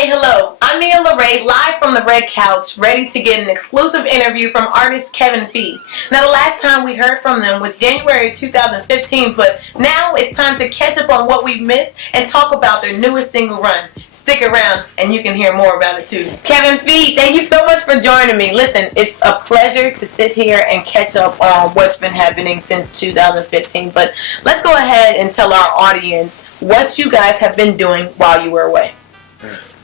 Hey, hello. I'm Mia Lauray, live from the Red Couch, ready to get an exclusive interview from artist KevNPhe. Now, the last time we heard from them was January 2015, but now it's time to catch up on what we missed and talk about their newest single run. Stick around, and you can hear more about it too. KevNPhe, thank you so much for joining me. Listen, it's a pleasure to sit here and catch up on what's been happening since 2015, but let's go ahead and tell our audience what you guys have been doing while you were away.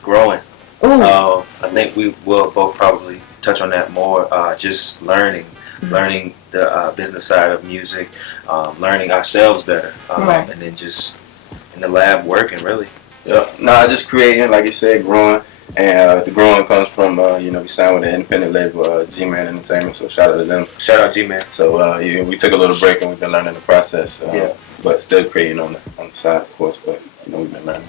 Growing. I think we will both probably touch on that more. Just learning the business side of music, learning ourselves better, and then just in the lab working really. Yeah, just creating, like you said, growing, and the growing comes from we signed with an independent label, G-Man Entertainment. So shout out to them. Shout out G-Man. So we took a little break and we've been learning the process, but still creating on the side, of course. But we've been learning.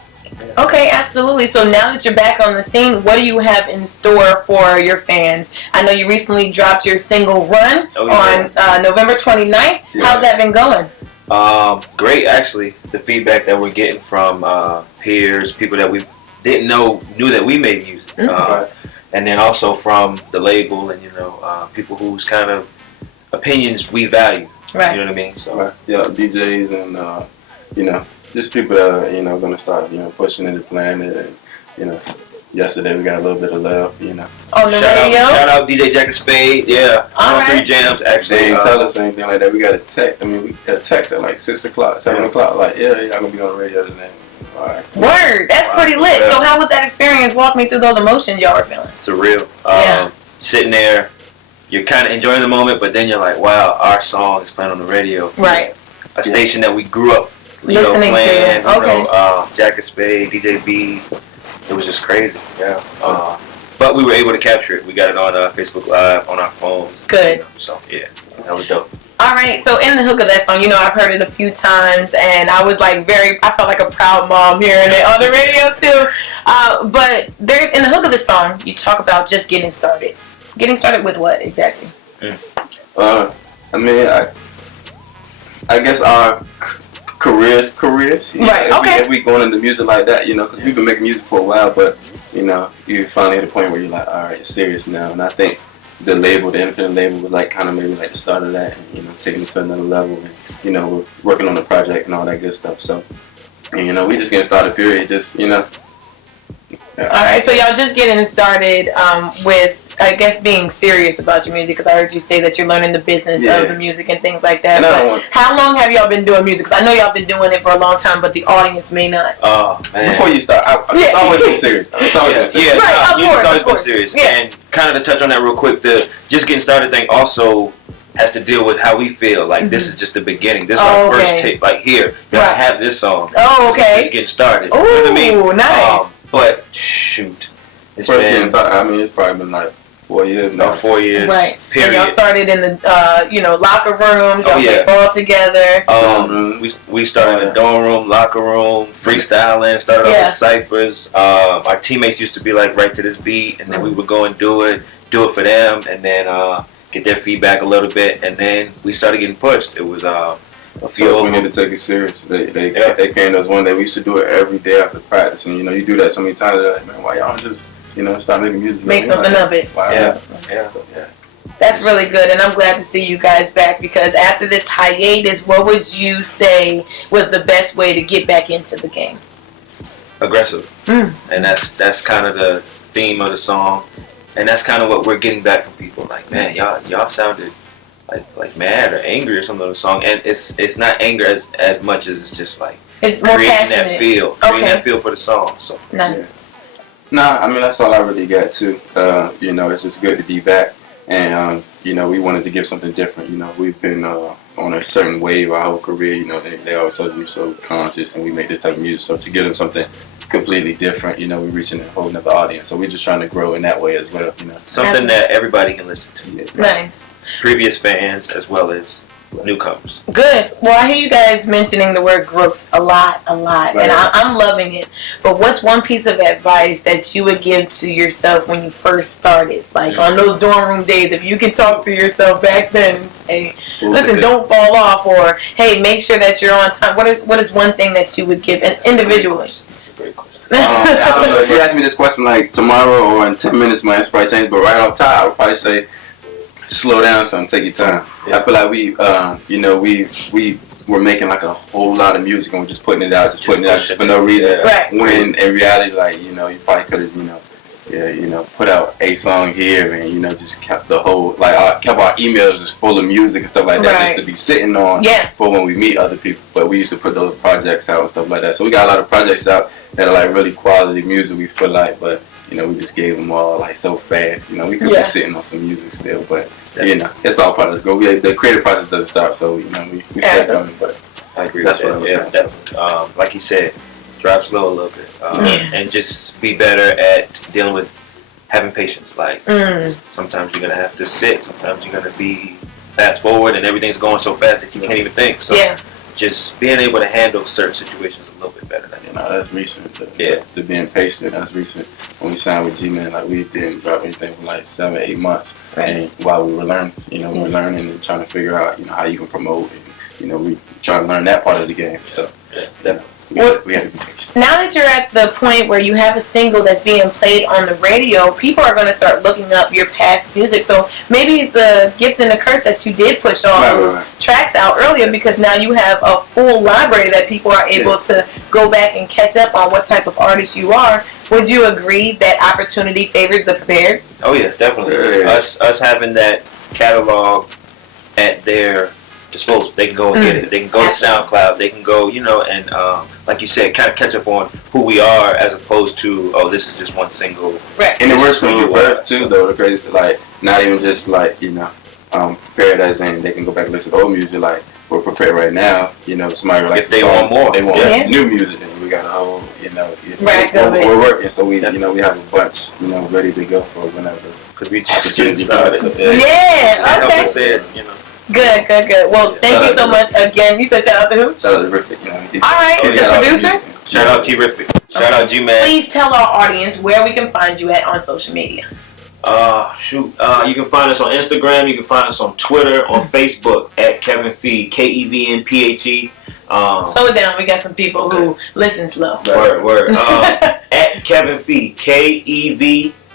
Okay, absolutely. So now that you're back on the scene, what do you have in store for your fans? I know you recently dropped your single Run on November 29th. Yeah. How's that been going? Great, actually. The feedback that we're getting from peers, people that we didn't knew that we made music. And then also from the label and, people whose kind of opinions we value. Right. You know what I mean? So DJs and, just people that are, going to start, pushing it and playing it. And, yesterday we got a little bit of love, On the radio? Shout out DJ KevNPhe. Yeah. All right. 3 jams, actually. They didn't tell us anything like that. We got a text. We got a text at like 6 o'clock, 7 o'clock. Like, y'all going to be on the radio today. All right. Word. That's pretty lit. Yeah. So how was that experience? Walk me through those emotions y'all were feeling. Surreal. Sitting there, you're kind of enjoying the moment, but then you're like, wow, our song is playing on the radio. Right. A station that we grew up listening playing, to. Okay. KevNPhe, DJ B. It was just crazy. Yeah. But we were able to capture it. We got it on Facebook Live on our phone. Good. So yeah, that was dope. All right, so in the hook of that song, I've heard it a few times, and I was like I felt like a proud mom hearing it on the radio too. But there, in the hook of the song, you talk about just getting started. Getting started with what exactly? I guess our careers. Right. If we going into music like that, because we've been making music for a while, but you finally at a point where you're like, all right, you're serious now. And I think the independent label, was like kind of maybe like the start of that, and taking it to another level, and we're working on the project and all that good stuff. So, and we just getting started. Period. Just Yeah. All right, so y'all just getting started with, I guess, being serious about your music, because I heard you say that you're learning the business of the music and things like that. But how long have y'all been doing music? Because I know y'all been doing it for a long time, but the audience may not. Oh, man. Before you start, it's always been serious. It's always been serious. Yeah, it's always been serious. Yeah. And kind of to touch on that real quick, the just getting started thing also has to deal with how we feel. Like, this is just the beginning. This is our first tape. Like, here, I have this song. Oh, okay. Just getting started. Oh, you know what I mean? Nice. But, shoot. It's getting started, it's probably been like 4 years now. 4 years. Right. Period. And y'all started in the, locker rooms. Y'all play ball together. We started in the dorm room, locker room, freestyling, started off with ciphers. Our teammates used to be like, right to this beat, and then we would go and do it for them, and then get their feedback a little bit, and then we started getting pushed. It was a few of us, we need to take it serious. They came to us one day. We used to do it every day after practice, and you do that so many times. They're like, man, why y'all just start making music? Make something of it. Wow. Yeah. That's really good, and I'm glad to see you guys back, because after this hiatus, what would you say was the best way to get back into the game? Aggressive. And that's kind of the theme of the song, and that's kind of what we're getting back from people. Like, man, y'all sounded like mad or angry or something on the song, and it's not anger as much as it's just like it's more creating passionate. creating that feel for the song. So nice. Nah, that's all I really got too. It's just good to be back, and we wanted to give something different. We've been on a certain wave our whole career. They always told us we're so conscious and we make this type of music. So to give them something completely different, we're reaching a whole nother audience. So we're just trying to grow in that way as well. Something that everybody can listen to. Nice. Previous fans as well as newcomers. Good. Well, I hear you guys mentioning the word growth a lot, right. And I'm loving it. But what's one piece of advice that you would give to yourself when you first started? Like on those dorm room days, if you can talk to yourself back then and say, listen, don't fall off, or hey, make sure that you're on time. What is one thing that you would give individually? That's a great question. I don't know. If you ask me this question like tomorrow or in 10 minutes, my answer probably change. But right off top, I would probably say, slow down, son. Take your time. Yeah. I feel like we were making like a whole lot of music and we're just putting it out, just for no reason. Yeah. Right. When in reality, like you probably could have, put out a song here and just kept the whole kept our emails just full of music and stuff like that, just to be sitting on for when we meet other people. But we used to put those projects out and stuff like that. So we got a lot of projects out that are like really quality music. We feel like, but we just gave them all like so fast. We could be sitting on some music still, but it's all part of the growth. The creative process doesn't stop, so we stay coming. But I agree with that. Definitely. Like you said, drive slow a little bit, and just be better at dealing with having patience. Like sometimes you're gonna have to sit. Sometimes you're gonna be fast forward, and everything's going so fast that you can't even think. So just being able to handle certain situations a little bit better. That's recent. The being patient. That's recent. When we signed with G-Man, like we didn't drop anything for like 7-8 months, and while we were learning, we were learning and trying to figure out, how you can promote, and we trying to learn that part of the game. So we had to be patient. Now that you're at the point where you have a single that's being played on the radio, people are going to start looking up your past music. So maybe it's a gift and a curse that you did push all those tracks out earlier, because now you have a full library that people are able to go back and catch up on what type of artist you are. Would you agree that opportunity favors the prepared? Oh yeah, definitely. Us having that catalog at their disposal. They can go and get it. They can go to SoundCloud. They can go, and like you said, kind of catch up on who we are, as opposed to, this is just one single. Right. And it works for you first too, though. The crazy, not even just prepared as in they can go back and listen to old music. Like we're prepared right now. Somebody likes if they want more, they want new music, and we got a whole, we're working, so we, we have a bunch, ready to go for whenever. Because we just started. Okay. Good. Well, thank you so much again. You said shout out to who? Shout out to Riffy. All right, is the producer? Shout out to Riffy. Shout out G-Man. Please tell our audience where we can find you at on social media. You can find us on Instagram. You can find us on Twitter, on Facebook at KevNPhe, KevNPhe. Slow it down. We got some people who listen slow. Word. At KevNPhe,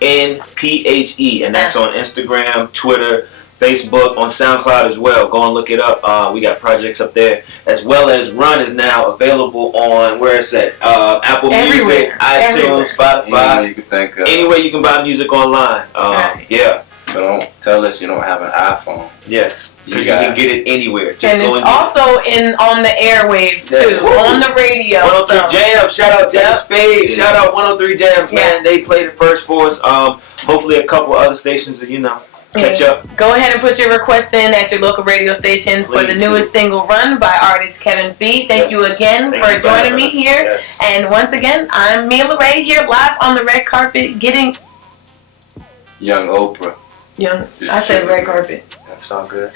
KevNPhe, and that's on Instagram, Twitter, Facebook, on SoundCloud as well. Go and look it up. We got projects up there, as well as Run is now available on, where it's at, Apple Music, iTunes, Spotify. Anywhere you can buy music online. Yeah. So don't tell us you don't have an iPhone. Yes, because you can get it anywhere. Just and it's also on the airwaves too, on the radio. 103 Jams. Shout out KevNPhe. Shout out 103 Jams, man. They played it first for us. Hopefully a couple other stations that catch up. Go ahead and put your request in at your local radio station for the newest single, Run, by artist KevNPhe. Thank you again for joining me here. Yes. And once again, I'm Mia Lauray here live on the red carpet getting Young Oprah. I said red carpet. That sounds good.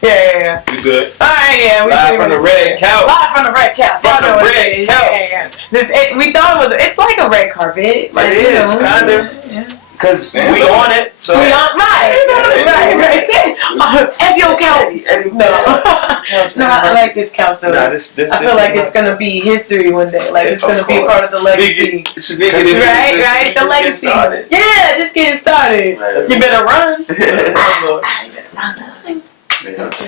Yeah. You good? All right, live from the red couch. Live from the red couch. From the red couch. We thought it's like a red carpet. It is, kind of. Because we on it. So. We on, right. F your couch. No, I like this couch though. I feel like it's going to be history one day. Like it's going to be a part of the legacy. Right? The legacy. Yeah, just getting started. Right. You better run. I better run.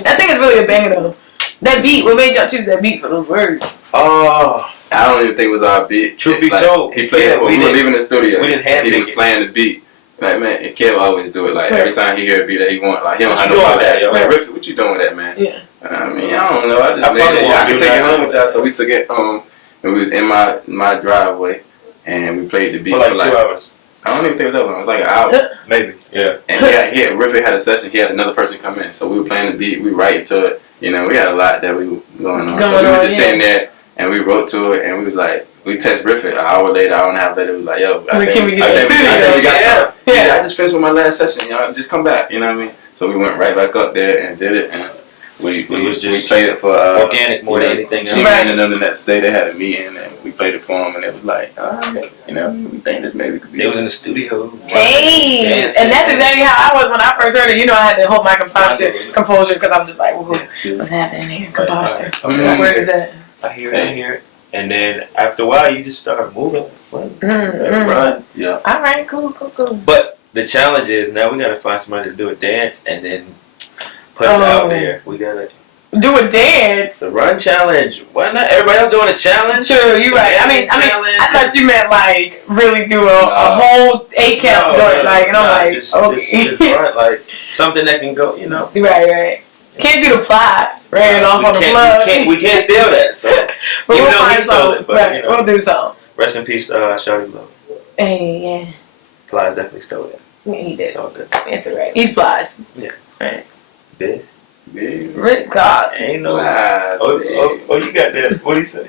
I think it's really a banger though. That beat, what made y'all choose that beat for those words? Oh, I don't even think it was our beat. Truth be told, he played it. We were leaving the studio. We didn't have He was playing the beat. Like, man, and Kev always do it. Like, every time he hear a beat that he want, like, he don't have no problem with that. Like, Riffy, what you doing with that, man? Yeah. I mean, I don't know. I just made it. I can take it home with y'all. So we took it home, and we was in my driveway, and we played the beat for like 2 hours. I don't even think it was that long. It was like an hour. Maybe, yeah. And Riffy had a session. He had another person come in. So we were playing the beat. We writing to it. We had a lot that we were going on. So we were just sitting there, and we wrote to it, and we was like, we text Riffy an hour later, hour and a half later. We was like, yo, I think we got something. Yeah, I just finished with my last session. Just come back. You know what I mean? So we went right back up there and did it, and we played it for organic more than anything else. G-Man and them the next day they had a meeting, and we played it for them, and it was like, all right, we think this maybe could be. They was in the studio. Hey, and that's exactly how I was when I first heard it. I had to hold my composure because I'm just like, what's happening here? Composure. Where is that? I hear it. And then after a while, you just start moving, run. Yeah. All right, cool. But the challenge is now we gotta find somebody to do a dance and then put it out there. We gotta do a dance. The run challenge. Why not? Everybody else doing a challenge. True, you're right. I thought you meant like really do a whole ACAP joint, like, and I'm like, just run, like something that can go, you know. Right. Can't do the plies. Ran off on the plug. We can't steal that. So but even we'll though he find stole something. it, but Right. you know, We'll do something. Rest in peace, Shawty Love. Hey, yeah. Plies definitely stole it. Yeah, he did. It's all good. It's alright. He's Plies. Yeah. Right. Big. Rick God. Ain't no. Plies, Oh, you got that. What do you say?